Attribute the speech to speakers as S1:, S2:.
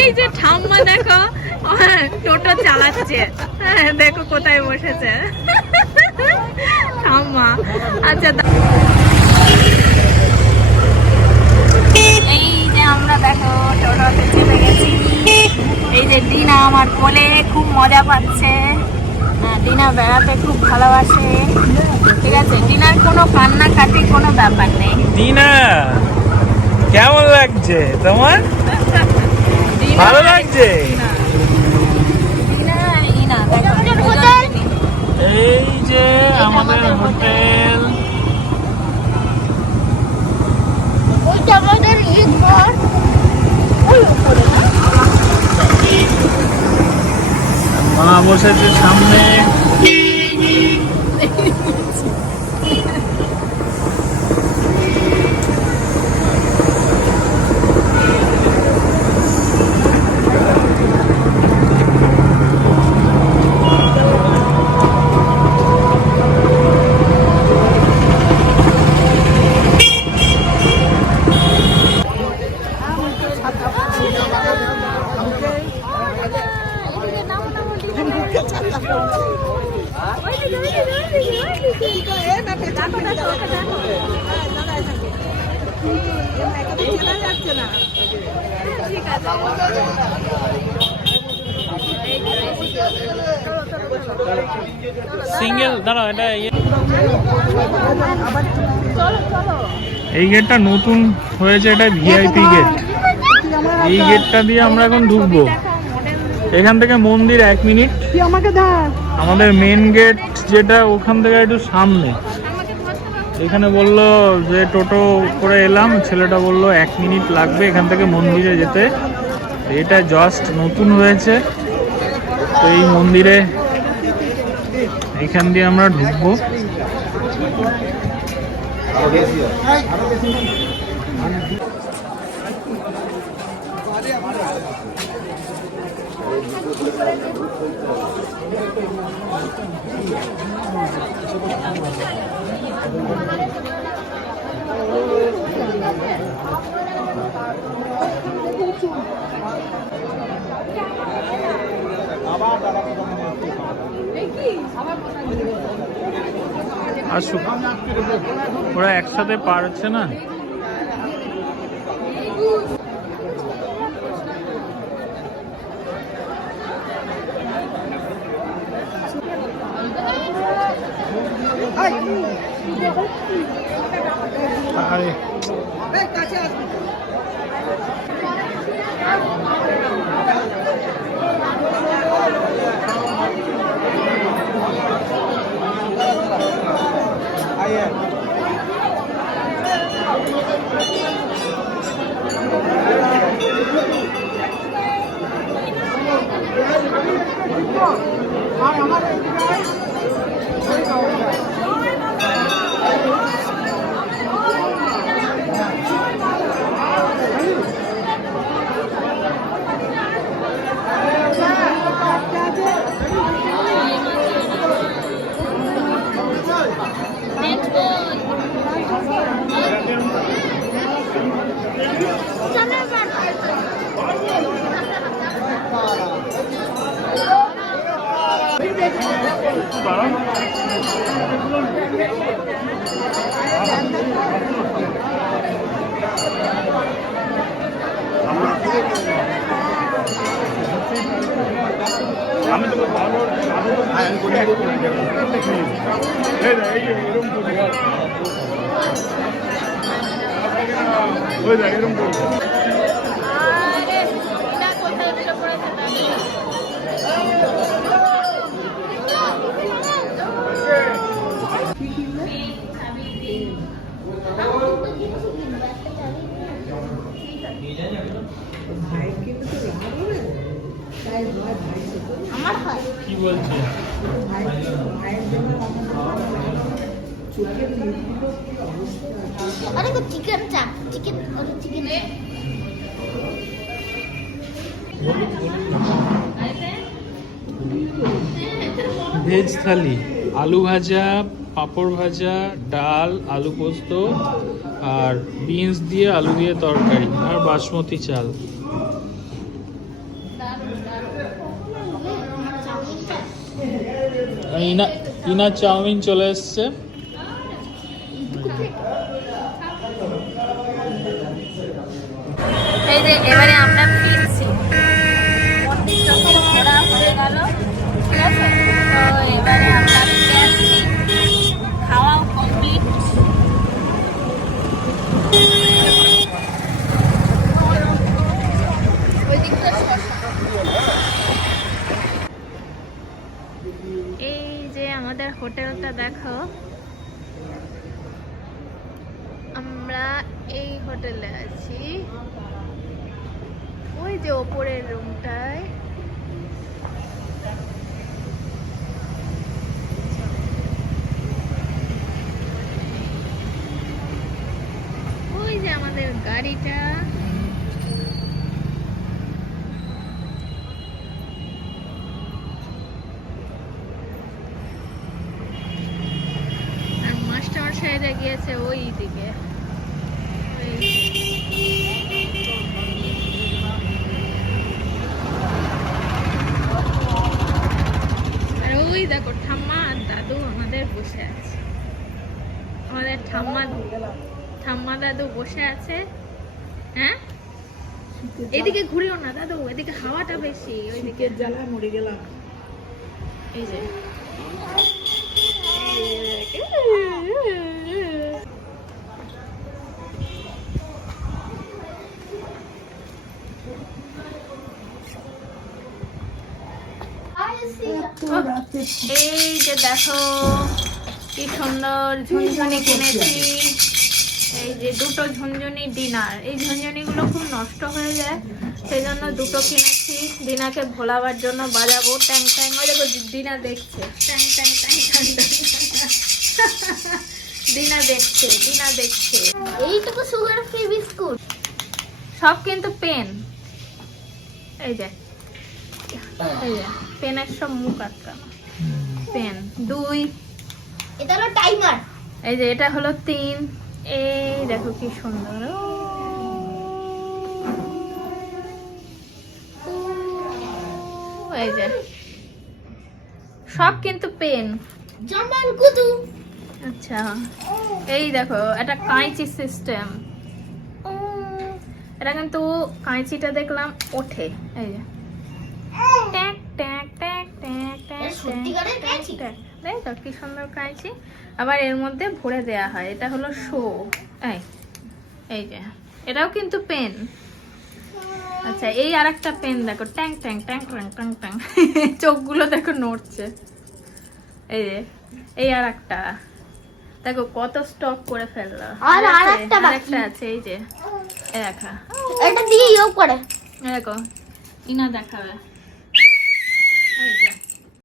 S1: এই যে ঠাম্মা দেখো টোটো চালাচ্ছে। হ্যাঁ, দেখো কোথায় বসেছে। ঠাম্মা আচ্ছা এই যে আমরা দেখো টোটোতে চেপে গেছি। এই যে দিনা আমার কোলে খুব মজা পাচ্ছে। হ্যাঁ, দিনা বেড়াতে খুব ভালোবাসে। ঠিক আছে দিনার কোনো কান্নাকাটি কোনো ব্যাপার নেই।
S2: দিনা কেমন লাগছে তোমার? ভালো লাগছে। এই যে আমাদের হোটেল।
S3: আমাদের ঘর।
S2: মা বসেছে সামনে। সিঙ্গেল এটা ইয়ে। এই গেটটা নতুন হয়েছে, এটা ভিআইপি গেট এই গেটটা দিয়ে আমরা এখন ঢুকবো। এখান থেকে মন্দির এক মিনিট। আমাদের মেন গেট যেটা ওখান থেকে একটু সামনে। এখানে বলল যে টোটো করে এলাম ছেলেটা বলল এক মিনিট লাগবে এখান থেকে মন্দিরে যেতে। এটা জাস্ট নতুন হয়েছে। তো এই মন্দিরে এখান দিয়ে আমরা ঢুকবো। আসুক ওরা একসাথে পারছে না? আরে।
S1: আরে, দিনা কোথায় Tamam.
S3: আমার হয়।
S2: কি বলছে? ভেজ থালি, আলু ভাজা, পাঁপড় ভাজা, ডাল, আলু পোস্ত, আর বিনস দিয়ে আলু দিয়ে তরকারি, আর বাসমতি চাল। ইনা ইনা চাউমিন চলে এসছে।
S1: এই যে এবারে আমরা ফিরছি মন্দির যখন ঘোরা হয়ে গেল ঠিক আছে তো এবারে আমরা ফিরছি খাওয়াও কমপ্লিট ওই দিকটা এই যে আমাদের হোটেলটা দেখো আমরা এই আছি ওই যে ওপরের রুমটায়। ওই যে আমাদের গাড়িটা। আর মাস্টার সাইডে গিয়েছে ওই দিকে ওই আর ওই দেখো ঠাম্মা আর দাদু আমাদের বসে আছে আমাদের ঠাম্মা ঠাম্মা দাদু বসে আছে। হ্যাঁ? এদিকে ঘুরিও না দাদু এদিকে হাওয়াটা বেশি ওইদিকে। জ্বালা মরে গেলাম। এই যে। এই যে দেখো কি সুন্দর ঝুনঝুনি কিনেছি। এই যে দুটো ঝুনঝুনি ডিনার এই ঝুনঝুনিগুলো খুব নষ্ট হয়ে যায় সেই জন্য দুটো কিনেছি। ডিনাকে ভোলাবার জন্য বাজাবো। ট্যাং ট্যাং ওই দেখো ডিনা দেখছে। ট্যাং ট্যাং ট্যাং। ডিনা দেখছে ডিনা দেখছে।
S3: এইটুকু সুগার ফ্রি বিস্কুট।
S1: সব কিন্তু পেন। এই যে এই যে পেনের সব মুখ আটকানো। পেন দুই।
S3: এটা হলো টাইমার।
S1: এই যে এটা হলো তিন। এই দেখো কি সুন্দর। এই যে। সব কিন্তু পেন।
S3: কুতু।
S1: আচ্ছা। এই দেখো এটা কাঁচি সিস্টেম এটা কিন্তু কাঁচিটা দেখলাম ওঠে। এই যে।
S3: সত্যিকারের কাঁচি?
S1: তাই তো কি সুন্দর কাঁচি আবার এর মধ্যে ভরে দেয়া হয়। এটা হলো শো। এই এই যে। এটাও কিন্তু পেন। আচ্ছা এই আর একটা পেন দেখো। ট্যাং ট্যাং ট্যাং ট্যাং ট্যাং ট্যাং। চোখগুলো দেখো নড়ছে। এই যে এই আর একটা দেখো কত স্টক করে ফেলল।
S3: আর
S1: আছে,
S3: আরেকটা বাকি।
S1: আছে এই যে। এই দেখা।
S3: এটা দিয়ে ইয়ে করে।
S1: দেখো ইনা দেখাবে। এই যে।